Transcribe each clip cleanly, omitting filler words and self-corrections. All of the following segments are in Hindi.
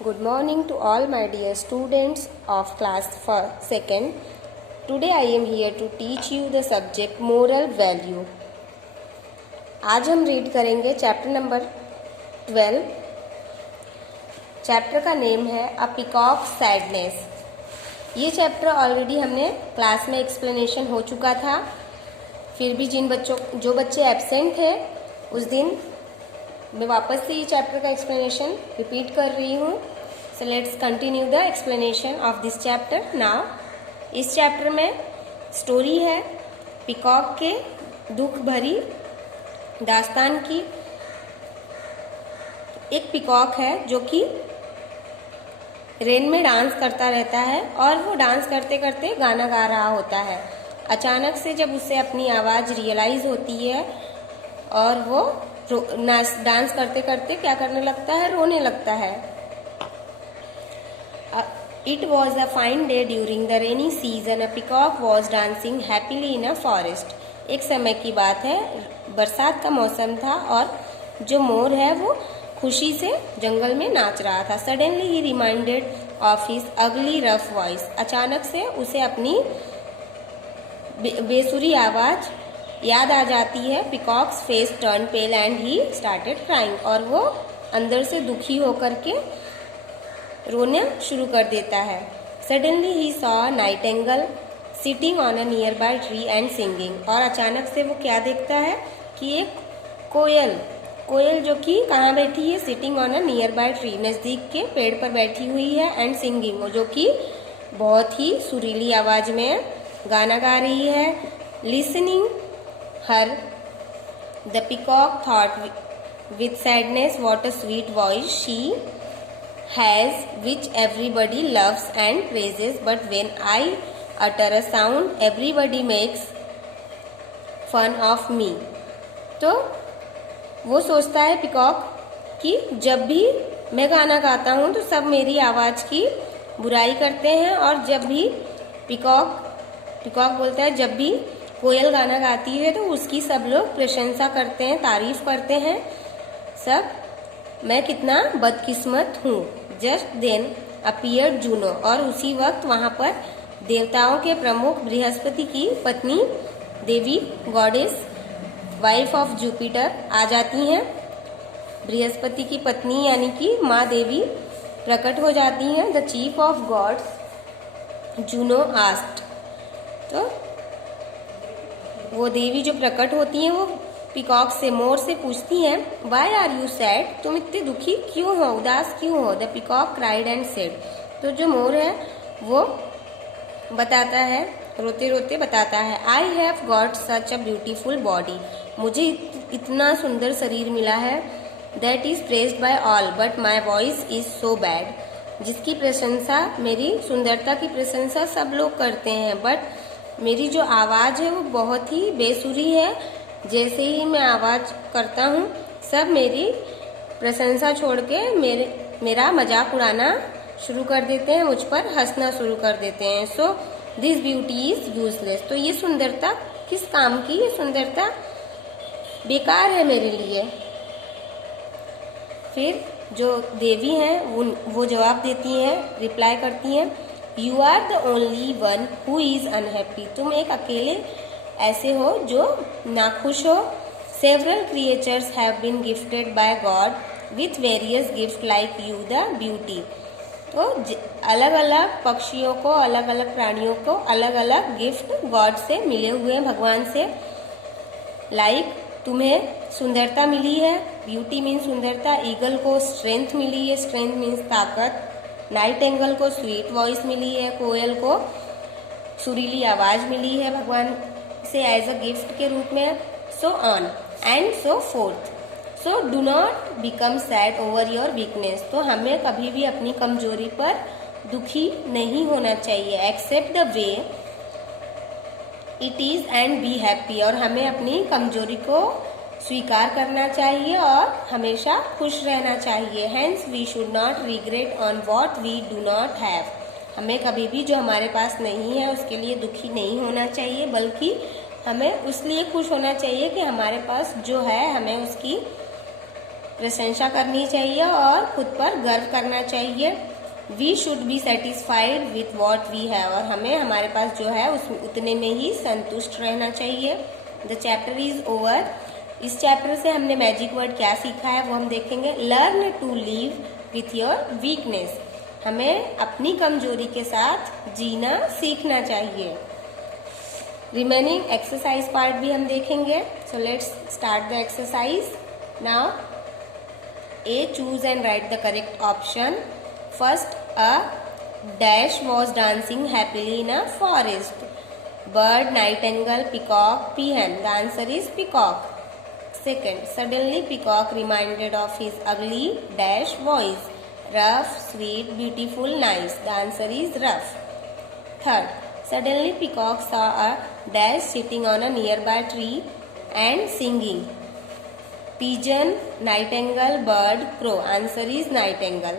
Good morning to all my dear students of class 2nd. Today I am here to teach you the subject moral value. आज हम रीड करेंगे चैप्टर नंबर 12. चैप्टर का नेम है अ पीकॉक सैडनेस. ये चैप्टर ऑलरेडी हमने क्लास में एक्सप्लेनेशन हो चुका था. फिर भी जो बच्चे एब्सेंट थे उस दिन मैं वापस से ये चैप्टर का एक्सप्लेनेशन रिपीट कर रही हूँ. So let's continue the explanation of this chapter now. इस चैप्टर में स्टोरी है पीकॉक के दुख भरी दास्तान की. एक पीकॉक है जो कि रेन में डांस करता रहता है और वो डांस करते करते गाना गा रहा होता है. अचानक से जब उसे अपनी आवाज़ रियलाइज होती है और वो डांस करते करते क्या करने लगता है, रोने लगता है. It was a fine day during the rainy season. A peacock was dancing happily in a forest. एक समय की बात है, बरसात का मौसम था और जो मोर है वो खुशी से जंगल में नाच रहा था. Suddenly he reminded of his ugly rough voice. अचानक से उसे अपनी बेसुरी आवाज याद आ जाती है. Peacock's face turned pale and he started crying. और वो अंदर से दुखी होकर के रोना शुरू कर देता है. Suddenly he saw a nightingale sitting on a nearby tree and singing. और अचानक से वो क्या देखता है कि एक कोयल जो कि कहाँ बैठी है, sitting on a near by tree, नज़दीक के पेड़ पर बैठी हुई है. एंड सिंगिंग, जो कि बहुत ही सुरीली आवाज में गाना गा रही है. Listening her the peacock thought with sadness what a sweet voice she has which everybody loves and praises, but when I utter a sound everybody makes fun of me. तो वो सोचता है पीकॉक कि जब भी मैं गाना गाता हूँ तो सब मेरी आवाज़ की बुराई करते हैं, और जब भी पीकॉक बोलता है जब भी कोयल गाना गाती है तो उसकी सब लोग प्रशंसा करते हैं, तारीफ करते हैं सब. मैं कितना बदकिस्मत हूँ. Just then appeared Juno. और उसी वक्त वहां पर देवताओं के प्रमुख बृहस्पति की पत्नी देवी, गॉडेस, वाइफ ऑफ जुपिटर आ जाती हैं. बृहस्पति की पत्नी यानी कि माँ देवी प्रकट हो जाती हैं. The chief of gods Juno asked. तो वो देवी जो प्रकट होती हैं वो पीकॉक से, मोर से पूछती हैं, वाई आर यू सैड, तुम इतने दुखी क्यों हो, उदास क्यों हो. The peacock cried and said. तो जो मोर है वो बताता है, रोते रोते बताता है, I have got such a beautiful body, मुझे इतना सुंदर शरीर मिला है. That is praised by all but my voice is so bad, जिसकी प्रशंसा, मेरी सुंदरता की प्रशंसा सब लोग करते हैं, बट मेरी जो आवाज़ है वो बहुत ही बेसुरी है. जैसे ही मैं आवाज़ करता हूँ सब मेरी प्रशंसा छोड़ के मेरा मजाक उड़ाना शुरू कर देते हैं, मुझ पर हंसना शुरू कर देते हैं. So this beauty is useless. तो ये सुंदरता किस काम की, ये सुंदरता बेकार है मेरे लिए. फिर जो देवी हैं वो जवाब देती हैं, रिप्लाई करती हैं, you are the only one who is unhappy. तुम एक अकेले ऐसे हो जो नाखुश हो. Several creatures have been gifted by God with various gift like you the beauty. तो अलग अलग पक्षियों को, अलग अलग प्राणियों को अलग अलग गिफ्ट गॉड से मिले हुए हैं, भगवान से. लाइक तुम्हें सुंदरता मिली है, ब्यूटी मीन्स सुंदरता. ईगल को स्ट्रेंथ मिली है, स्ट्रेंथ मीन्स ताकत. नाइटिंगेल को स्वीट वॉइस मिली है, कोयल को सुरीली आवाज मिली है भगवान से एज अ गिफ्ट के रूप में. So on and so fourth. So do not become sad over your weakness. तो हमें कभी भी अपनी कमजोरी पर दुखी नहीं होना चाहिए. Accept the way it is and be happy. और हमें अपनी कमजोरी को स्वीकार करना चाहिए और हमेशा खुश रहना चाहिए. Hence we should not regret on what we do not have. हमें कभी भी जो हमारे पास नहीं है उसके लिए दुखी नहीं होना चाहिए, बल्कि हमें उस लिए खुश होना चाहिए कि हमारे पास जो है हमें उसकी प्रशंसा करनी चाहिए और खुद पर गर्व करना चाहिए। We should be satisfied with what we have, और हमें हमारे पास जो है उसमें उतने में ही संतुष्ट रहना चाहिए। The chapter is over. इस चैप्टर से हमने मैजिक वर्ड क्या सीखा है वो हम देखेंगे। Learn to live with your weakness, हमें अपनी कमजोरी के साथ जीना सीखना चाहिए। रिमेनिंग एक्सरसाइज पार्ट भी हम देखेंगे। So let's start the exercise now. A, choose and right the correct option. First, a dash was dancing happily in a forest. Bird, Nightingale, peacock, पीहन। The answer is peacock. Second, suddenly peacock reminded of his ugly dash voice. Rough, sweet, beautiful, nice. The answer is rough. Third, suddenly peacock saw a dash sitting on a nearby tree and singing. Pigeon, nightingale, bird, crow. Answer is nightingale.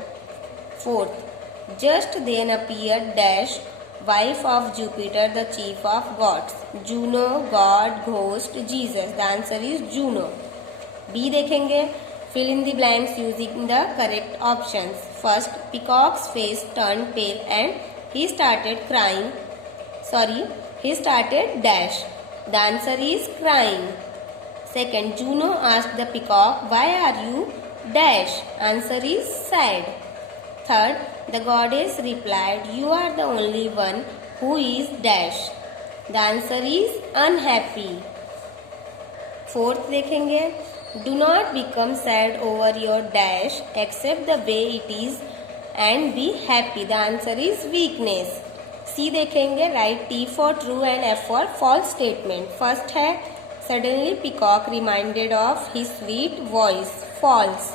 Fourth, just then appeared dash, wife of Jupiter, the chief of gods. Juno, God, ghost, Jesus. The answer is Juno. B देखेंगे। Fill in the blanks using the correct options. First, peacock's face turned pale and he started crying. He started dash. The answer is crying. Second, Juno asked the peacock, why are you dash? Answer is sad. Third, the goddess replied, you are the only one who is dash. The answer is unhappy. Fourth देखेंगे। Do not become sad over your dash, accept the way it is and be happy. The answer is weakness. C देखेंगे। Write T for true and F for false statement. First है suddenly peacock reminded of his sweet voice. False.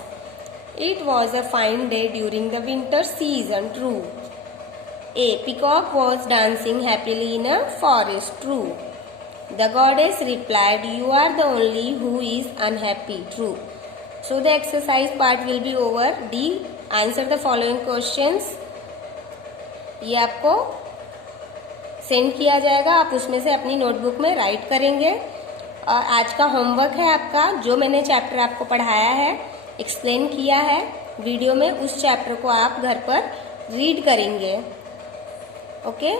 It was a fine day during the winter season. True. A, peacock was dancing happily in a forest. True. The goddess replied, you are the only who is unhappy. True. So the exercise part will be over. D, answer the following questions. ये आपको सेंड किया जाएगा, आप उसमें से अपनी नोटबुक में राइट करेंगे। और आज का होमवर्क है आपका, जो मैंने चैप्टर आपको पढ़ाया है, एक्सप्लेन किया है वीडियो में, उस चैप्टर को आप घर पर रीड करेंगे। Okay,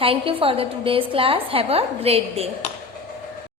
thank you for the today's class. Have a great day.